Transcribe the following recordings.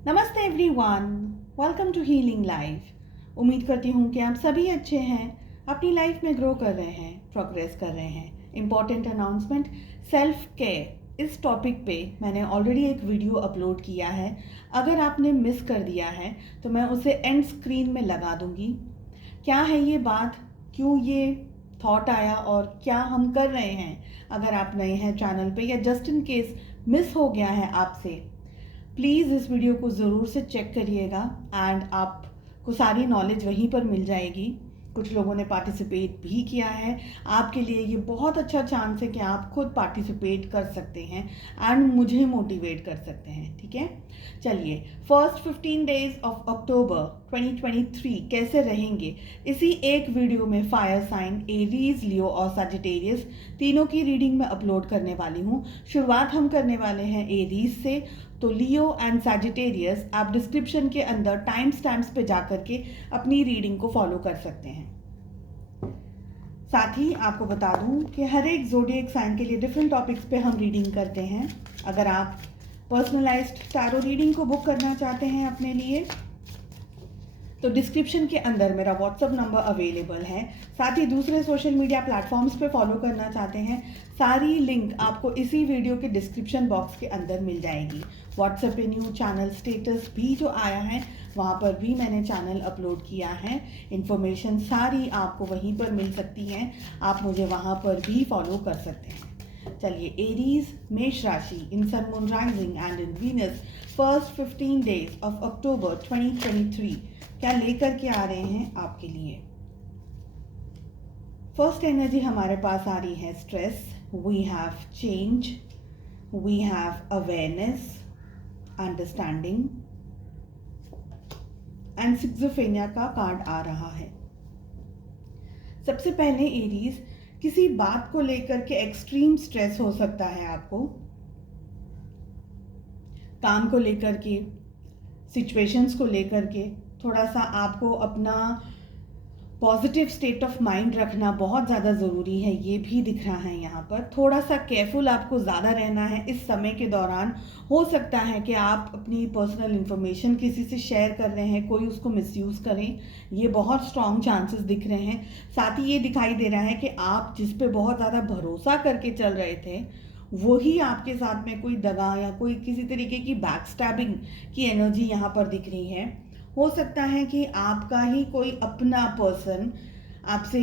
नमस्ते everyone, welcome to healing life. उम्मीद करती हूँ कि आप सभी अच्छे हैं, अपनी लाइफ में ग्रो कर रहे हैं, प्रोग्रेस कर रहे हैं। इम्पॉर्टेंट अनाउंसमेंट, सेल्फ केयर, इस टॉपिक पे मैंने ऑलरेडी एक वीडियो अपलोड किया है। अगर आपने मिस कर दिया है तो मैं उसे एंड स्क्रीन में लगा दूंगी। क्या है ये बात, क्यों ये थॉट आया और क्या हम कर रहे हैं। अगर आप नए हैं चैनल पे या जस्ट इन केस मिस हो गया है आपसे, प्लीज़ इस वीडियो को ज़रूर से चेक करिएगा एंड आपको सारी नॉलेज वहीं पर मिल जाएगी। कुछ लोगों ने पार्टिसिपेट भी किया है। आपके लिए ये बहुत अच्छा चांस है कि आप खुद पार्टिसिपेट कर सकते हैं एंड मुझे मोटिवेट कर सकते हैं। ठीक है, चलिए, फर्स्ट 15 डेज ऑफ अक्टूबर 2023 कैसे रहेंगे, इसी एक वीडियो में फायर साइन एरीज, लियो और सजिटेरियस तीनों की रीडिंग में अपलोड करने वाली हूँ। शुरुआत हम करने वाले हैं एरीज से, तो लियो एंड सैजिटेरियस आप डिस्क्रिप्शन के अंदर टाइम स्टैम्प्स पे जाकर के अपनी रीडिंग को फॉलो कर सकते हैं। साथ ही आपको बता दूं कि हर एक ज़ोडिएक साइन के लिए डिफरेंट टॉपिक्स पे हम रीडिंग करते हैं। अगर आप पर्सनलाइज्ड टैरो रीडिंग को बुक करना चाहते हैं अपने लिए, तो डिस्क्रिप्शन के अंदर मेरा व्हाट्सअप नंबर अवेलेबल है। साथ ही दूसरे सोशल मीडिया प्लेटफॉर्म्स पे फॉलो करना चाहते हैं, सारी लिंक आपको इसी वीडियो के डिस्क्रिप्शन बॉक्स के अंदर मिल जाएगी। व्हाट्सएप पे न्यू चैनल स्टेटस भी जो आया है, वहाँ पर भी मैंने चैनल अपलोड किया है। इन्फॉर्मेशन सारी आपको वहीं पर मिल सकती है, आप मुझे वहाँ पर भी फॉलो कर सकते हैं। चलिए, एरीज मेष राशि, in sun moon rising and in Venus, first 15 days of October 2023 क्या लेकर के आ रहे हैं आपके लिए। फर्स्ट एनर्जी हमारे पास आ रही है stress, we have change, we have awareness, understanding and सिक्सोफेनिया का कार्ड आ रहा है। सबसे पहले एरीज, किसी बात को लेकर के एक्सट्रीम स्ट्रेस हो सकता है आपको, काम को लेकर के, सिचुएशंस को लेकर के। थोड़ा सा आपको अपना पॉजिटिव स्टेट ऑफ माइंड रखना बहुत ज़्यादा ज़रूरी है, ये भी दिख रहा है यहाँ पर। थोड़ा सा केयरफुल आपको ज़्यादा रहना है इस समय के दौरान। हो सकता है कि आप अपनी पर्सनल इन्फॉर्मेशन किसी से शेयर कर रहे हैं, कोई उसको मिसयूज़ करें, ये बहुत स्ट्रॉन्ग चांसेस दिख रहे हैं। साथ ही ये दिखाई दे रहा है कि आप जिस पे बहुत ज़्यादा भरोसा करके चल रहे थे, वही आपके साथ में कोई दगा या कोई किसी तरीके की बैक स्टैबिंग की एनर्जी यहाँ पर दिख रही है। हो सकता है कि आपका ही कोई अपना पर्सन आपसे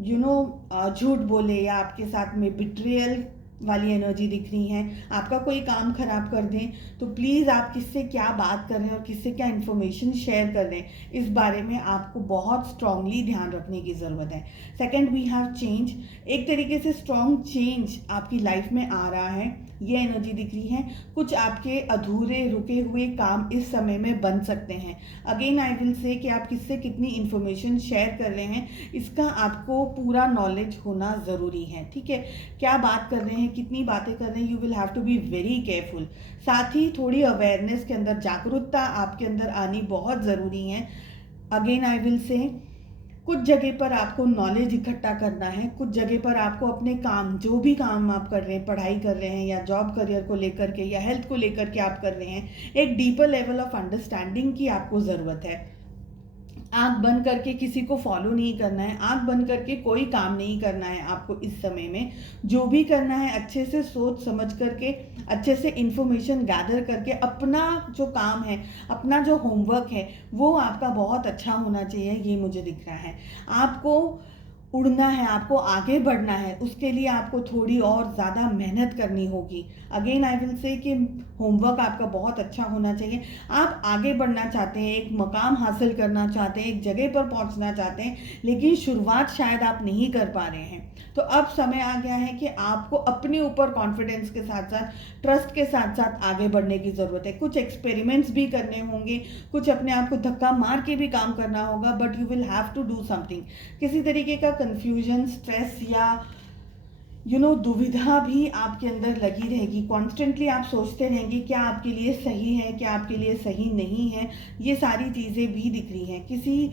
झूठ बोले या आपके साथ में बिट्रियल वाली एनर्जी दिख रही है, आपका कोई काम खराब कर दें। तो प्लीज़ आप किससे क्या बात कर रहे हैं और किससे क्या इन्फॉर्मेशन शेयर कर रहे हैं, इस बारे में आपको बहुत स्ट्रांगली ध्यान रखने की ज़रूरत है। सेकंड, वी हैव चेंज, एक तरीके से स्ट्रॉन्ग चेंज आपकी लाइफ में आ रहा है, ये एनर्जी दिख रही है। कुछ आपके अधूरे रुके हुए काम इस समय में बन सकते हैं। अगेन आई विल से कि आप किससे कितनी इन्फॉर्मेशन शेयर कर रहे हैं, इसका आपको पूरा नॉलेज होना ज़रूरी है। ठीक है, क्या बात कर रहे हैं, कितनी बातें कर रहे हैं, you will have to be very careful. साथ ही थोड़ी अवेयरनेस के अंदर, जागरूकता आपके अंदर आनी बहुत ज़रूरी है। अगेन आई विल से, कुछ जगह पर आपको नॉलेज इकट्ठा करना है, कुछ जगह पर आपको अपने काम, जो भी काम आप कर रहे हैं, पढ़ाई कर रहे हैं या जॉब करियर को लेकर के या हेल्थ को लेकर के आप कर रहे हैं, एक डीपर लेवल ऑफ अंडरस्टैंडिंग की आपको ज़रूरत है। आंख बंद करके किसी को फॉलो नहीं करना है, आंख बंद करके कोई काम नहीं करना है आपको इस समय में। जो भी करना है अच्छे से सोच समझ करके, अच्छे से इंफॉर्मेशन गैदर करके, अपना जो काम है, अपना जो होमवर्क है, वो आपका बहुत अच्छा होना चाहिए, ये मुझे दिख रहा है। आपको उड़ना है, आपको आगे बढ़ना है, उसके लिए आपको थोड़ी और ज़्यादा मेहनत करनी होगी। अगेन आई विल से कि होमवर्क आपका बहुत अच्छा होना चाहिए। आप आगे बढ़ना चाहते हैं, एक मकाम हासिल करना चाहते हैं, एक जगह पर पहुंचना चाहते हैं, लेकिन शुरुआत शायद आप नहीं कर पा रहे हैं। तो अब समय आ गया है कि आपको अपने ऊपर कॉन्फिडेंस के साथ साथ, ट्रस्ट के साथ साथ आगे बढ़ने की ज़रूरत है। कुछ एक्सपेरिमेंट्स भी करने होंगे, कुछ अपने आप को धक्का मार के भी काम करना होगा, but you will have to do something. किसी तरीके का कंफ्यूजन, स्ट्रेस या दुविधा भी आपके अंदर लगी रहेगी। कॉन्स्टेंटली आप सोचते रहेंगे क्या आपके लिए सही है, क्या आपके लिए सही नहीं है, ये सारी चीज़ें भी दिख रही हैं। किसी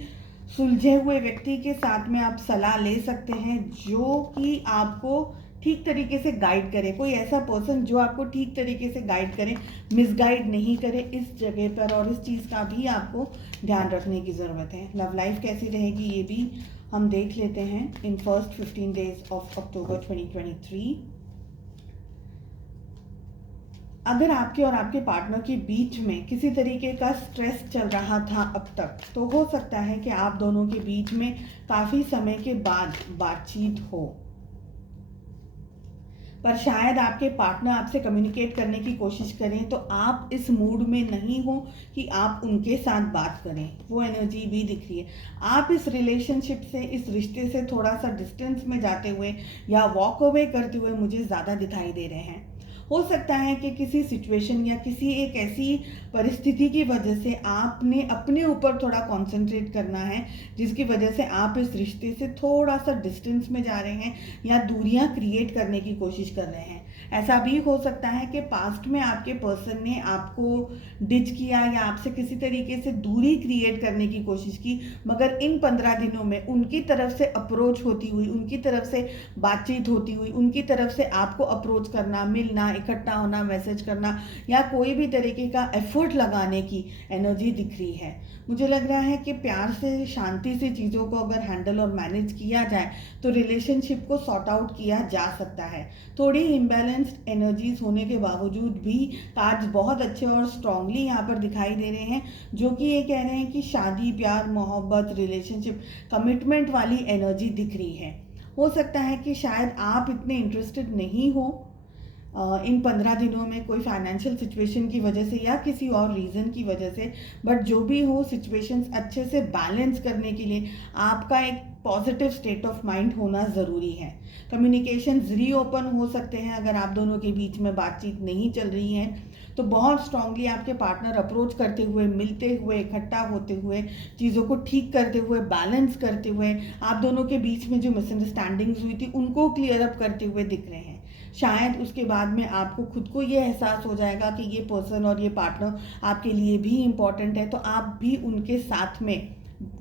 सुलझे हुए व्यक्ति के साथ में आप सलाह ले सकते हैं, जो कि आपको ठीक तरीके से गाइड करे, कोई ऐसा पर्सन जो आपको ठीक तरीके से गाइड करे, मिसगाइड नहीं करे, इस जगह पर, और इस चीज़ का भी आपको ध्यान रखने की ज़रूरत है। लव लाइफ कैसी रहेगी ये भी हम देख लेते हैं in first 15 days of October 2023। अगर आपके और आपके पार्टनर के बीच में किसी तरीके का स्ट्रेस चल रहा था अब तक, तो हो सकता है कि आप दोनों के बीच में काफ़ी समय के बाद बातचीत हो, पर शायद आपके पार्टनर आपसे कम्युनिकेट करने की कोशिश करें तो आप इस मूड में नहीं हो कि आप उनके साथ बात करें। वो एनर्जी भी दिख रही है। आप इस रिलेशनशिप से, इस रिश्ते से थोड़ा सा डिस्टेंस में जाते हुए या वॉक अवे करते हुए मुझे ज़्यादा दिखाई दे रहे हैं। हो सकता है कि किसी सिचुएशन या किसी एक ऐसी परिस्थिति की वजह से आपने अपने ऊपर थोड़ा कंसंट्रेट करना है, जिसकी वजह से आप इस रिश्ते से थोड़ा सा डिस्टेंस में जा रहे हैं या दूरियां क्रिएट करने की कोशिश कर रहे हैं। ऐसा भी हो सकता है कि पास्ट में आपके पर्सन ने आपको डिच किया या आपसे किसी तरीके से दूरी क्रिएट करने की कोशिश की, मगर इन 15 दिनों में उनकी तरफ से अप्रोच होती हुई, उनकी तरफ से बातचीत होती हुई, उनकी तरफ से आपको अप्रोच करना, मिलना, इकट्ठा होना, मैसेज करना या कोई भी तरीके का एफर्ट लगाने की एनर्जी दिख रही है। मुझे लग रहा है कि प्यार से, शांति से चीज़ों को अगर हैंडल और मैनेज किया जाए तो रिलेशनशिप को सॉर्ट आउट किया जा सकता है। थोड़ी इम्बैलेंस्ड एनर्जीज होने के बावजूद भी कार्ड्स बहुत अच्छे और स्ट्रांगली यहाँ पर दिखाई दे रहे हैं, जो कि ये कह रहे हैं कि शादी, प्यार, मोहब्बत, रिलेशनशिप, कमिटमेंट वाली एनर्जी दिख रही है। हो सकता है कि शायद आप इतने इंटरेस्टेड नहीं हो इन 15 दिनों में, कोई फाइनेंशियल सिचुएशन की वजह से या किसी और रीज़न की वजह से, बट जो भी हो, सिचुएशंस अच्छे से बैलेंस करने के लिए आपका एक पॉजिटिव स्टेट ऑफ माइंड होना ज़रूरी है। कम्युनिकेशंस रीओपन हो सकते हैं। अगर आप दोनों के बीच में बातचीत नहीं चल रही है तो बहुत स्ट्रांगली आपके पार्टनर अप्रोच करते हुए, मिलते हुए, इकट्ठा होते हुए, चीज़ों को ठीक करते हुए, बैलेंस करते हुए, आप दोनों के बीच में जो मिसअंडरस्टैंडिंग्स हुई थी उनको क्लियर अप करते हुए दिख रहे हैं। शायद उसके बाद में आपको खुद को ये एहसास हो जाएगा कि ये पर्सन और ये पार्टनर आपके लिए भी इम्पॉर्टेंट है, तो आप भी उनके साथ में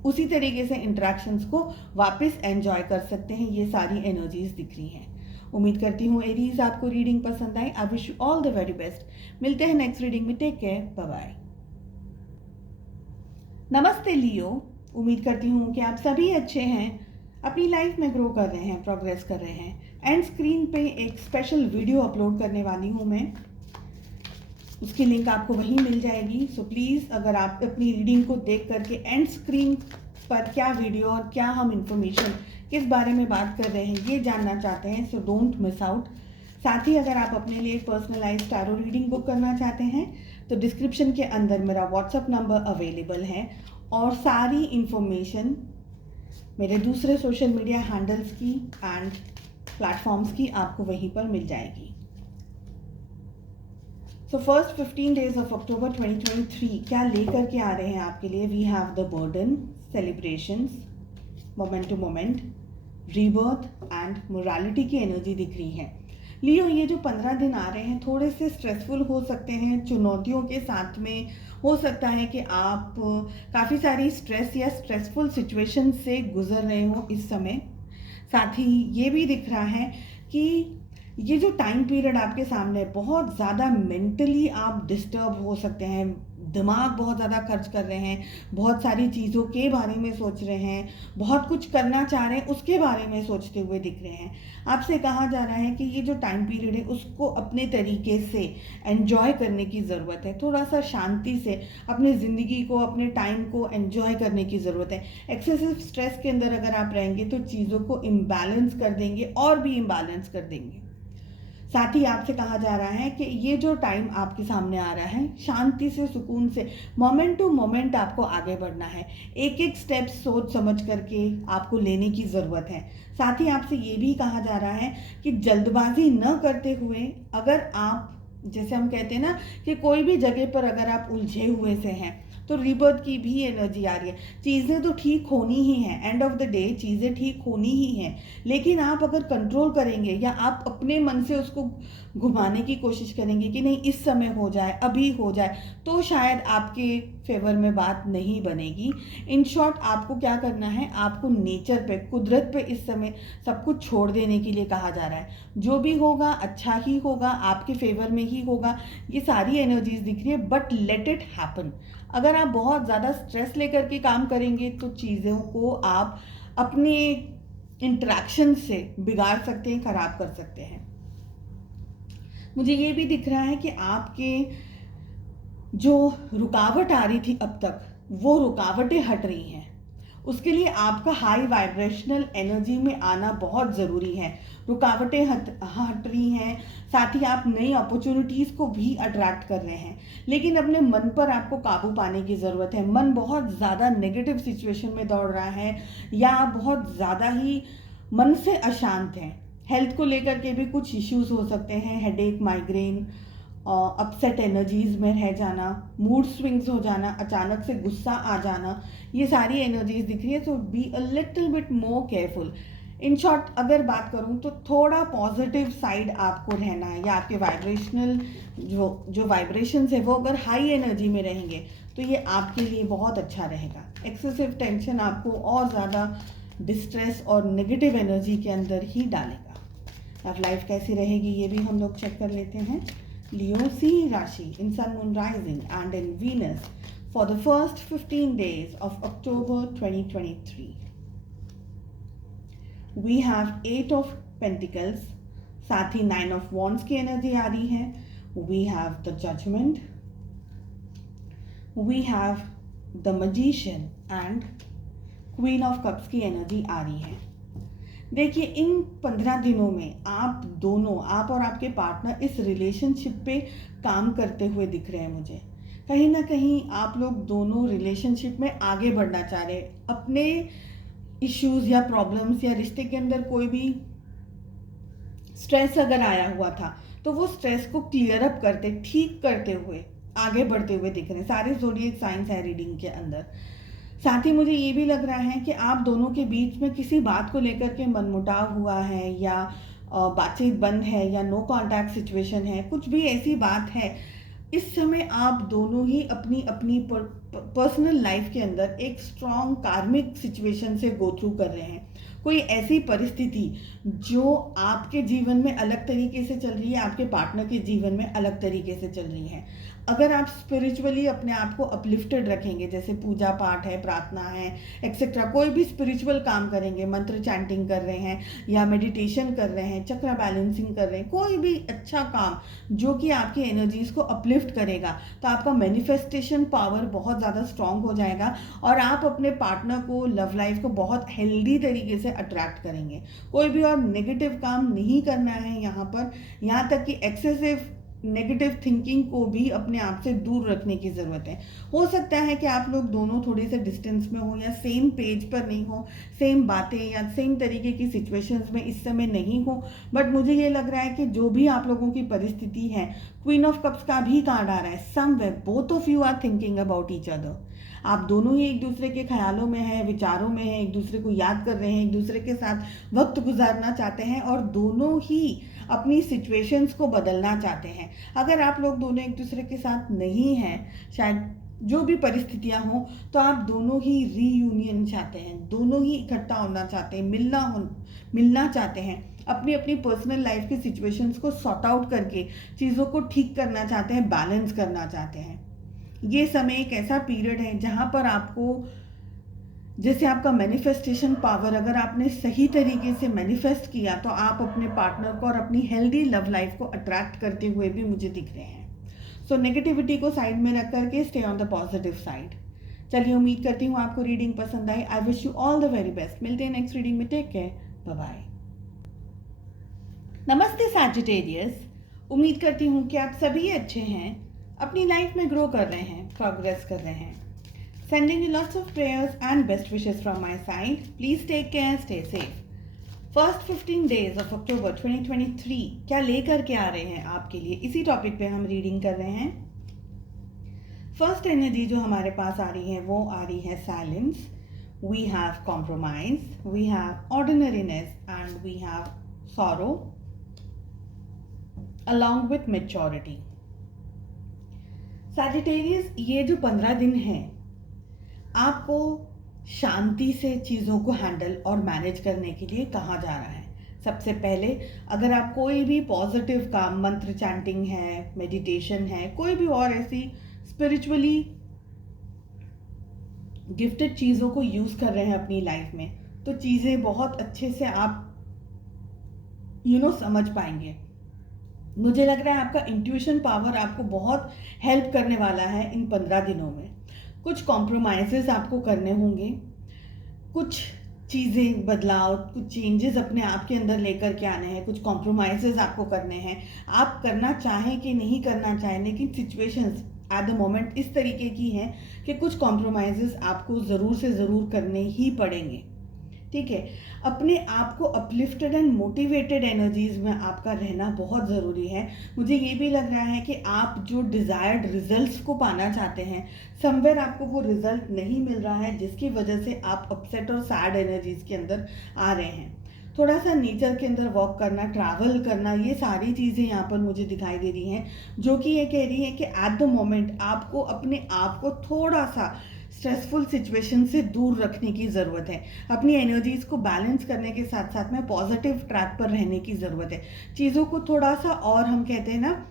उसी तरीके से इंटरेक्शंस को वापस एंजॉय कर सकते हैं। ये सारी एनर्जीज दिख रही हैं। उम्मीद करती हूँ एरीज आपको रीडिंग पसंद आई। I wish you all the very best. मिलते हैं नेक्स्ट रीडिंग में। Take care, bye bye. नमस्ते लियो, उम्मीद करती हूँ कि आप सभी अच्छे हैं, अपनी लाइफ में ग्रो कर रहे हैं, प्रोग्रेस कर रहे हैं। एंड स्क्रीन पे एक स्पेशल वीडियो अपलोड करने वाली हूँ मैं, उसकी लिंक आपको वहीं मिल जाएगी। सो प्लीज़, अगर आप अपनी रीडिंग को देख करके एंड स्क्रीन पर क्या वीडियो और क्या हम इंफॉर्मेशन किस बारे में बात कर रहे हैं ये जानना चाहते हैं, सो डोंट मिस आउट। साथ ही अगर आप अपने लिए पर्सनलाइज्ड टैरो रीडिंग बुक करना चाहते हैं तो डिस्क्रिप्शन के अंदर मेरा व्हाट्सएप नंबर अवेलेबल है, और सारी इंफॉर्मेशन मेरे दूसरे सोशल मीडिया हैंडल्स की एंड प्लेटफॉर्म्स की आपको वहीं पर मिल जाएगी। So first 15 days of October 2023 क्या लेकर के आ रहे हैं आपके लिए? We have the burden, celebrations, moment to moment, rebirth and morality की एनर्जी दिख रही है। लियो, ये जो 15 दिन आ रहे हैं थोड़े से स्ट्रेसफुल हो सकते हैं, चुनौतियों के साथ में। हो सकता है कि आप काफ़ी सारी स्ट्रेस या स्ट्रेसफुल सिचुएशन से गुजर रहे हो इस समय। साथ ही ये भी दिख रहा है कि ये जो टाइम पीरियड आपके सामने है, बहुत ज़्यादा मेंटली आप डिस्टर्ब हो सकते हैं, दिमाग बहुत ज़्यादा खर्च कर रहे हैं, बहुत सारी चीज़ों के बारे में सोच रहे हैं, बहुत कुछ करना चाह रहे हैं, उसके बारे में सोचते हुए दिख रहे हैं। आपसे कहा जा रहा है कि ये जो टाइम पीरियड है उसको अपने तरीके से एंजॉय करने की ज़रूरत है। थोड़ा सा शांति से अपनी ज़िंदगी को, अपने टाइम को एंजॉय करने की ज़रूरत है। एक्सेसिव स्ट्रेस के अंदर अगर आप रहेंगे तो चीज़ों को इम्बैलेंस कर देंगे और भी इम्बैलेंस कर देंगे। साथ ही आपसे कहा जा रहा है कि ये जो टाइम आपके सामने आ रहा है, शांति से, सुकून से, मोमेंट टू मोमेंट आपको आगे बढ़ना है। एक एक स्टेप सोच समझ करके आपको लेने की ज़रूरत है। साथ ही आपसे ये भी कहा जा रहा है कि जल्दबाजी न करते हुए, अगर आप, जैसे हम कहते हैं ना कि कोई भी जगह पर अगर आप उलझे हुए से हैं तो रीबर्थ की भी एनर्जी आ रही है। चीज़ें तो ठीक होनी ही हैं, एंड ऑफ द डे चीज़ें ठीक होनी ही हैं, लेकिन आप अगर कंट्रोल करेंगे या आप अपने मन से उसको घुमाने की कोशिश करेंगे कि नहीं इस समय हो जाए, अभी हो जाए, तो शायद आपके फेवर में बात नहीं बनेगी। इन शॉर्ट आपको क्या करना है, आपको नेचर पे, कुदरत पे इस समय सब कुछ छोड़ देने के लिए कहा जा रहा है। जो भी होगा अच्छा ही होगा, आपके फेवर में ही होगा, ये सारी एनर्जीज दिख रही है, बट लेट इट हैपन। अगर आप बहुत ज़्यादा स्ट्रेस लेकर के काम करेंगे तो चीज़ों को आप अपने इंटरेक्शन से बिगाड़ सकते हैं, ख़राब कर सकते हैं। मुझे ये भी दिख रहा है कि आपके जो रुकावट आ रही थी अब तक, वो रुकावटें हट रही हैं। उसके लिए आपका हाई वाइब्रेशनल एनर्जी में आना बहुत ज़रूरी है। रुकावटें हट रही हैं, साथ ही आप नई अपॉर्चुनिटीज़ को भी अट्रैक्ट कर रहे हैं, लेकिन अपने मन पर आपको काबू पाने की ज़रूरत है। मन बहुत ज़्यादा नेगेटिव सिचुएशन में दौड़ रहा है, या आप बहुत ज़्यादा ही मन से अशांत हैं। हेल्थ को लेकर के भी कुछ इश्यूज हो सकते हैं, हेडेक, माइग्रेन, अपसेट एनर्जीज में रह जाना, मूड स्विंग्स हो जाना, अचानक से गुस्सा आ जाना, ये सारी एनर्जीज दिख रही है। So be a little bit more careful. In short अगर बात करूँ तो थोड़ा पॉजिटिव साइड आपको रहना है, या आपके वाइब्रेशनल जो वाइब्रेशंस है वो अगर हाई एनर्जी में रहेंगे तो ये आपके लिए बहुत अच्छा रहेगा। एक्सेसिव टेंशन आपको और ज़्यादा डिस्ट्रेस और नेगेटिव एनर्जी के अंदर ही डालेगा। अब लाइफ कैसी रहेगी ये भी हम लोग चेक कर लेते हैं। लियो सिंह राशि in sun moon rising and in Venus for the first 15 days of October 2023. We have 8 of Pentacles, साथ ही 9 of Wands की एनर्जी आ रही है। We have the Judgment, we have the Magician and Queen of Cups की energy आ रही है। देखिए इन 15 दिनों में आप दोनों, आप और आपके पार्टनर इस रिलेशनशिप पे काम करते हुए दिख रहे हैं मुझे। कहीं ना कहीं आप लोग दोनों रिलेशनशिप में आगे बढ़ना चाह रहे हैं। अपने इश्यूज या प्रॉब्लम्स या रिश्ते के अंदर कोई भी स्ट्रेस अगर आया हुआ था तो वो स्ट्रेस को क्लियर अप करते, ठीक करते हुए आगे बढ़ते हुए दिख रहे हैं। सारे ज़ोडिएक साइंस है रीडिंग के अंदर। साथ ही मुझे ये भी लग रहा है कि आप दोनों के बीच में किसी बात को लेकर के मनमुटाव हुआ है, या बातचीत बंद है, या नो कांटेक्ट सिचुएशन है, कुछ भी ऐसी बात है। इस समय आप दोनों ही अपनी अपनी पर्सनल लाइफ के अंदर एक स्ट्रॉन्ग कार्मिक सिचुएशन से गो थ्रू कर रहे हैं। कोई ऐसी परिस्थिति जो आपके जीवन में अलग तरीके से चल रही है, आपके पार्टनर के जीवन में अलग तरीके से चल रही है। अगर आप स्पिरिचुअली अपने आप को अपलिफ्टेड रखेंगे, जैसे पूजा पाठ है, प्रार्थना है, एक्सेट्रा, कोई भी स्पिरिचुअल काम करेंगे, मंत्र चैंटिंग कर रहे हैं या मेडिटेशन कर रहे हैं, चक्र बैलेंसिंग कर रहे हैं, कोई भी अच्छा काम जो कि आपकी एनर्जीज को अपलिफ्ट करेगा, तो आपका मैनिफेस्टेशन पावर बहुत ज़्यादा स्ट्रांग हो जाएगा और आप अपने पार्टनर को, लव लाइफ को बहुत हेल्दी तरीके से अट्रैक्ट करेंगे। कोई भी और नेगेटिव काम नहीं करना है यहाँ पर, यहाँ तक कि एक्सेसिव नेगेटिव थिंकिंग को भी अपने आप से दूर रखने की ज़रूरत है। हो सकता है कि आप लोग दोनों थोड़े से डिस्टेंस में हो, या सेम पेज पर नहीं हो, सेम बातें या सेम तरीके की सिचुएशंस में इस समय नहीं हो, बट मुझे ये लग रहा है कि जो भी आप लोगों की परिस्थिति है, क्वीन ऑफ कप्स का भी कार्ड आ रहा है। Somewhere both of you are thinking about each other. आप दोनों ही एक दूसरे के ख्यालों में हैं, विचारों में हैं, एक दूसरे को याद कर रहे हैं, एक दूसरे के साथ वक्त गुजारना चाहते हैं, और दोनों ही अपनी सिचुएशंस को बदलना चाहते हैं। अगर आप लोग दोनों एक दूसरे के साथ नहीं हैं, शायद जो भी परिस्थितियां हों, तो आप दोनों ही रीयूनियन चाहते हैं, दोनों ही इकट्ठा होना चाहते हैं, मिलना चाहते हैं, अपनी अपनी पर्सनल लाइफ की सिचुएशंस को सॉर्ट आउट करके चीज़ों को ठीक करना चाहते हैं, बैलेंस करना चाहते हैं। ये समय एक ऐसा पीरियड है जहाँ पर आपको, जैसे आपका मैनिफेस्टेशन पावर अगर आपने सही तरीके से मैनिफेस्ट किया, तो आप अपने पार्टनर को और अपनी हेल्दी लव लाइफ को अट्रैक्ट करते हुए भी मुझे दिख रहे हैं। सो नेगेटिविटी को साइड में रख करके stay on the positive side. चलिए, उम्मीद करती हूँ आपको रीडिंग पसंद आई। I wish you all the very best. मिलते हैं नेक्स्ट रीडिंग में। Take care, bye bye. नमस्ते सैजिटेरियस, उम्मीद करती हूँ कि आप सभी अच्छे हैं, अपनी लाइफ में ग्रो कर रहे हैं, प्रोग्रेस कर रहे हैं। Sending you lots of prayers and best wishes from my side. Please take care, stay safe. First 15 days of October 2023 क्या लेकर के आ रहे हैं आपके लिए, इसी टॉपिक पे हम रीडिंग कर रहे हैं। फर्स्ट एनर्जी जो हमारे पास आ रही है वो आ रही है silence, we have compromise, we have ordinariness and we have sorrow along with maturity. Sagittarius, ये जो 15 दिन हैं आपको शांति से चीज़ों को हैंडल और मैनेज करने के लिए कहा जा रहा है। सबसे पहले अगर आप कोई भी पॉजिटिव काम, मंत्र चैंटिंग है, मेडिटेशन है, कोई भी और ऐसी स्पिरिचुअली गिफ्टेड चीज़ों को यूज़ कर रहे हैं अपनी लाइफ में, तो चीज़ें बहुत अच्छे से आप समझ पाएंगे। मुझे लग रहा है आपका इंट्यूशन पावर आपको बहुत हेल्प करने वाला है इन 15 दिनों में। कुछ कॉम्प्रोमाइजेस आपको करने होंगे, कुछ चीज़ें बदलाव, कुछ चेंजेस अपने आप के अंदर लेकर के आने हैं, कुछ कॉम्प्रोमाइजेस आपको करने हैं। आप करना चाहें कि नहीं करना चाहें, लेकिन सिचुएशंस एट द मोमेंट इस तरीके की हैं कि कुछ कॉम्प्रोमाइजेस आपको ज़रूर से ज़रूर करने ही पड़ेंगे। ठीक है, अपने आप को अपलिफ्टेड एंड मोटिवेटेड एनर्जीज में आपका रहना बहुत ज़रूरी है। मुझे ये भी लग रहा है कि आप जो डिज़ायर्ड रिजल्ट्स को पाना चाहते हैं, समवेयर आपको वो रिजल्ट नहीं मिल रहा है, जिसकी वजह से आप अपसेट और सैड एनर्जीज के अंदर आ रहे हैं। थोड़ा सा नेचर के अंदर वॉक करना, ट्रैवल करना, ये सारी चीज़ें यहाँ पर मुझे दिखाई दे रही हैं, जो कि ये कह रही है कि एट द मोमेंट आपको अपने आप को थोड़ा सा स्ट्रेसफुल सिचुएशन से दूर रखने की ज़रूरत है। अपनी एनर्जीज़ को बैलेंस करने के साथ साथ में पॉजिटिव ट्रैक पर रहने की ज़रूरत है। चीज़ों को थोड़ा सा, और हम कहते हैं ना,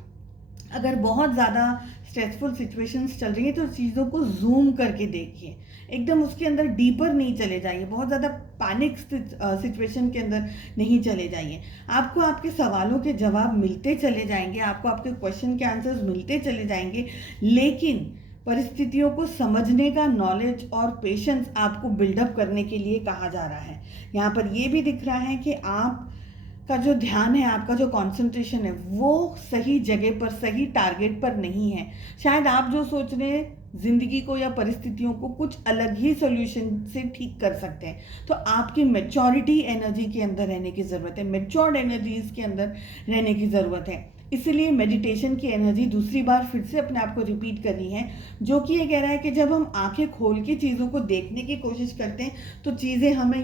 अगर बहुत ज़्यादा स्ट्रेसफुल सिचुएशंस चल रही है तो चीज़ों को जूम करके देखिए, एकदम उसके अंदर डीपर नहीं चले जाइए, बहुत ज़्यादा पैनिक सिचुएशन के अंदर नहीं चले जाइए। आपको आपके सवालों के जवाब मिलते चले जाएंगे, आपको आपके क्वेश्चन के आंसर्स मिलते चले जाएंगे, लेकिन परिस्थितियों को समझने का नॉलेज और पेशेंस आपको बिल्डअप करने के लिए कहा जा रहा है। यहाँ पर ये भी दिख रहा है कि आप का जो ध्यान है, आपका जो कंसंट्रेशन है, वो सही जगह पर, सही टारगेट पर नहीं है। शायद आप जो सोच रहे हैं जिंदगी को या परिस्थितियों को कुछ अलग ही सॉल्यूशन से ठीक कर सकते हैं, तो आपकी मैच्योरिटी एनर्जी के अंदर रहने की ज़रूरत है, मैच्योर्ड एनर्जीज के अंदर रहने की ज़रूरत है। इसलिए मेडिटेशन की एनर्जी दूसरी बार फिर से अपने आप को रिपीट करनी है, जो कि ये कह रहा है कि जब हम आंखें खोल के चीज़ों को देखने की कोशिश करते हैं तो चीज़ें हमें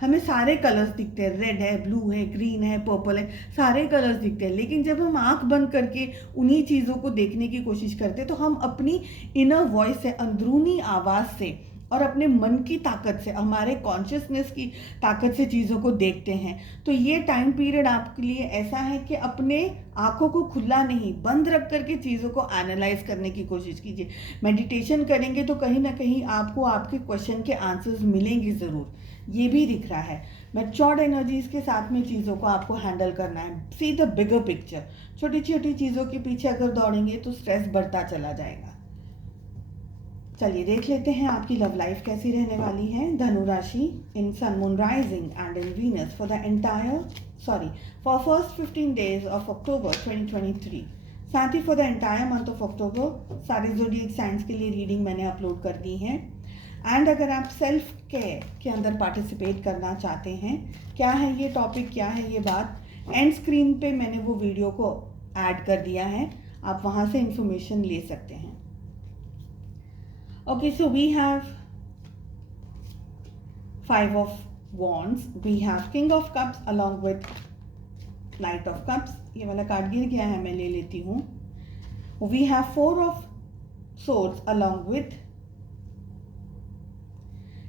हमें सारे कलर्स दिखते हैं, रेड है, ब्लू है, ग्रीन है, पर्पल है, सारे कलर्स दिखते हैं। लेकिन जब हम आंख बंद करके उन्हीं चीज़ों को देखने की कोशिश करते हैं तो हम अपनी इनर वॉइस से, अंदरूनी आवाज़ से और अपने मन की ताकत से, हमारे कॉन्शियसनेस की ताकत से चीज़ों को देखते हैं। तो ये टाइम पीरियड आपके लिए ऐसा है कि अपने आंखों को खुला नहीं, बंद रख करके चीज़ों को एनालाइज करने की कोशिश कीजिए। मेडिटेशन करेंगे तो कहीं ना कहीं आपको आपके क्वेश्चन के आंसर्स मिलेंगे ज़रूर, ये भी दिख रहा है। मैच्योर्ड एनर्जीज के साथ में चीज़ों को आपको हैंडल करना है। See the bigger picture. छोटी छोटी चीज़ों के पीछे अगर दौड़ेंगे तो स्ट्रेस बढ़ता चला जाएगा। चलिए देख लेते हैं आपकी लव लाइफ कैसी रहने वाली है। धनु राशि, in sun moon rising and in Venus for first 15 days of October 2023। साथ ही for the entire month of October सारे ज़ोडिएक साइंस के लिए रीडिंग मैंने अपलोड कर दी है। एंड अगर आप सेल्फ केयर के अंदर पार्टिसिपेट करना चाहते हैं, क्या है ये टॉपिक, क्या है ये बात, एंड स्क्रीन पे मैंने वो वीडियो को ऐड कर दिया है, आप वहाँ से इंफॉर्मेशन ले सकते हैं। Okay, so we have 5 of wands, we have king of cups along with knight of cups। ये वाला कार्ड गिर गया है, मैं ले लेती हूँ। we have 4 of swords along with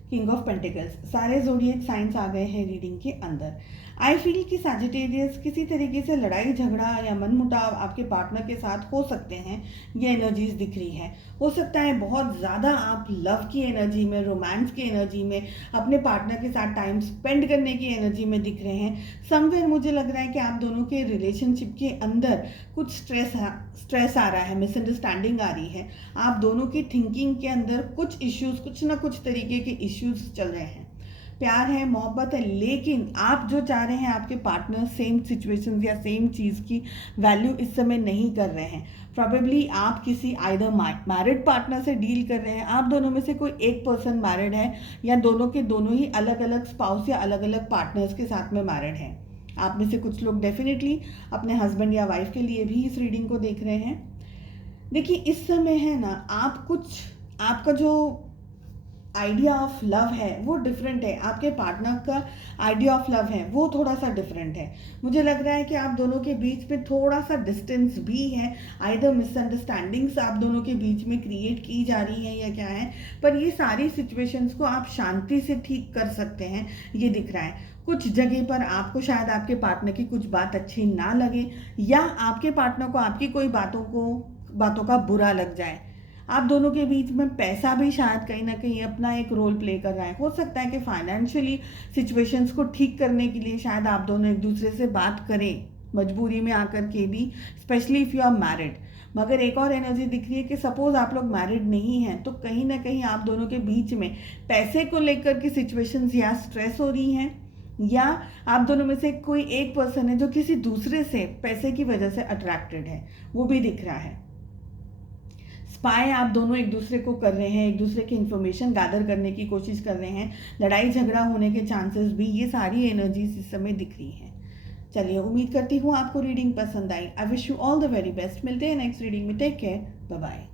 king of pentacles. सारे ज़ोडिएक साइंस आ गए हैं रीडिंग के अंदर। आई फील कि सैजिटेरियस किसी तरीके से लड़ाई झगड़ा या मनमुटाव आपके पार्टनर के साथ हो सकते हैं, ये एनर्जीज दिख रही है। हो सकता है बहुत ज़्यादा आप लव की एनर्जी में, रोमांस की एनर्जी में, अपने पार्टनर के साथ टाइम स्पेंड करने की एनर्जी में दिख रहे हैं। समवेयर मुझे लग रहा है कि आप दोनों के रिलेशनशिप के अंदर कुछ स्ट्रेस आ रहा है, मिसअंडरस्टैंडिंग आ रही है। आप दोनों की थिंकिंग के अंदर कुछ इश्यूज, कुछ ना कुछ तरीके के इश्यूज चल रहे हैं। प्यार है, मोहब्बत है, लेकिन आप जो चाह रहे हैं आपके पार्टनर सेम सिचुएशंस या सेम चीज़ की वैल्यू इस समय नहीं कर रहे हैं। प्रॉबेबली आप किसी आइदर मैरिड पार्टनर से डील कर रहे हैं, आप दोनों में से कोई एक पर्सन मैरिड है या दोनों के दोनों ही अलग अलग स्पाउस या अलग अलग पार्टनर्स के साथ में मैरिड हैं। आप में से कुछ लोग डेफिनेटली अपने हस्बैंड या वाइफ के लिए भी इस रीडिंग को देख रहे हैं। देखिए इस समय है ना, आपका जो आइडिया ऑफ लव है वो डिफरेंट है, आपके पार्टनर का आइडिया ऑफ लव है वो थोड़ा सा डिफरेंट है। मुझे लग रहा है कि आप दोनों के बीच में थोड़ा सा डिस्टेंस भी है, आइदर मिसअंडरस्टैंडिंग्स आप दोनों के बीच में क्रिएट की जा रही है या क्या है, पर ये सारी सिचुएशंस को आप शांति से ठीक कर सकते हैं, ये दिख रहा है। कुछ जगह पर आपको शायद आपके पार्टनर की कुछ बात अच्छी ना लगे, या आपके पार्टनर को आपकी कोई बातों का बुरा लग जाए। आप दोनों के बीच में पैसा भी शायद कहीं ना कहीं अपना एक रोल प्ले कर रहा है। हो सकता है कि फाइनेंशियली सिचुएशंस को ठीक करने के लिए शायद आप दोनों एक दूसरे से बात करें, मजबूरी में आकर के भी, specially if you are married. मगर एक और एनर्जी दिख रही है कि सपोज आप लोग मैरिड नहीं हैं, तो कहीं ना कहीं आप दोनों के बीच में पैसे को लेकर के सिचुएशंस या स्ट्रेस हो रही हैं, या आप दोनों में से कोई एक पर्सन है जो किसी दूसरे से पैसे की वजह से अट्रैक्टेड है, वो भी दिख रहा है। स्पाई आप दोनों एक दूसरे को कर रहे हैं, एक दूसरे की इंफॉर्मेशन गैदर करने की कोशिश कर रहे हैं, लड़ाई झगड़ा होने के चांसेस भी, ये सारी एनर्जीज इस समय दिख रही हैं। चलिए, उम्मीद करती हूँ आपको रीडिंग पसंद आई। I wish you all the very best. मिलते हैं नेक्स्ट रीडिंग में। Take care, bye bye.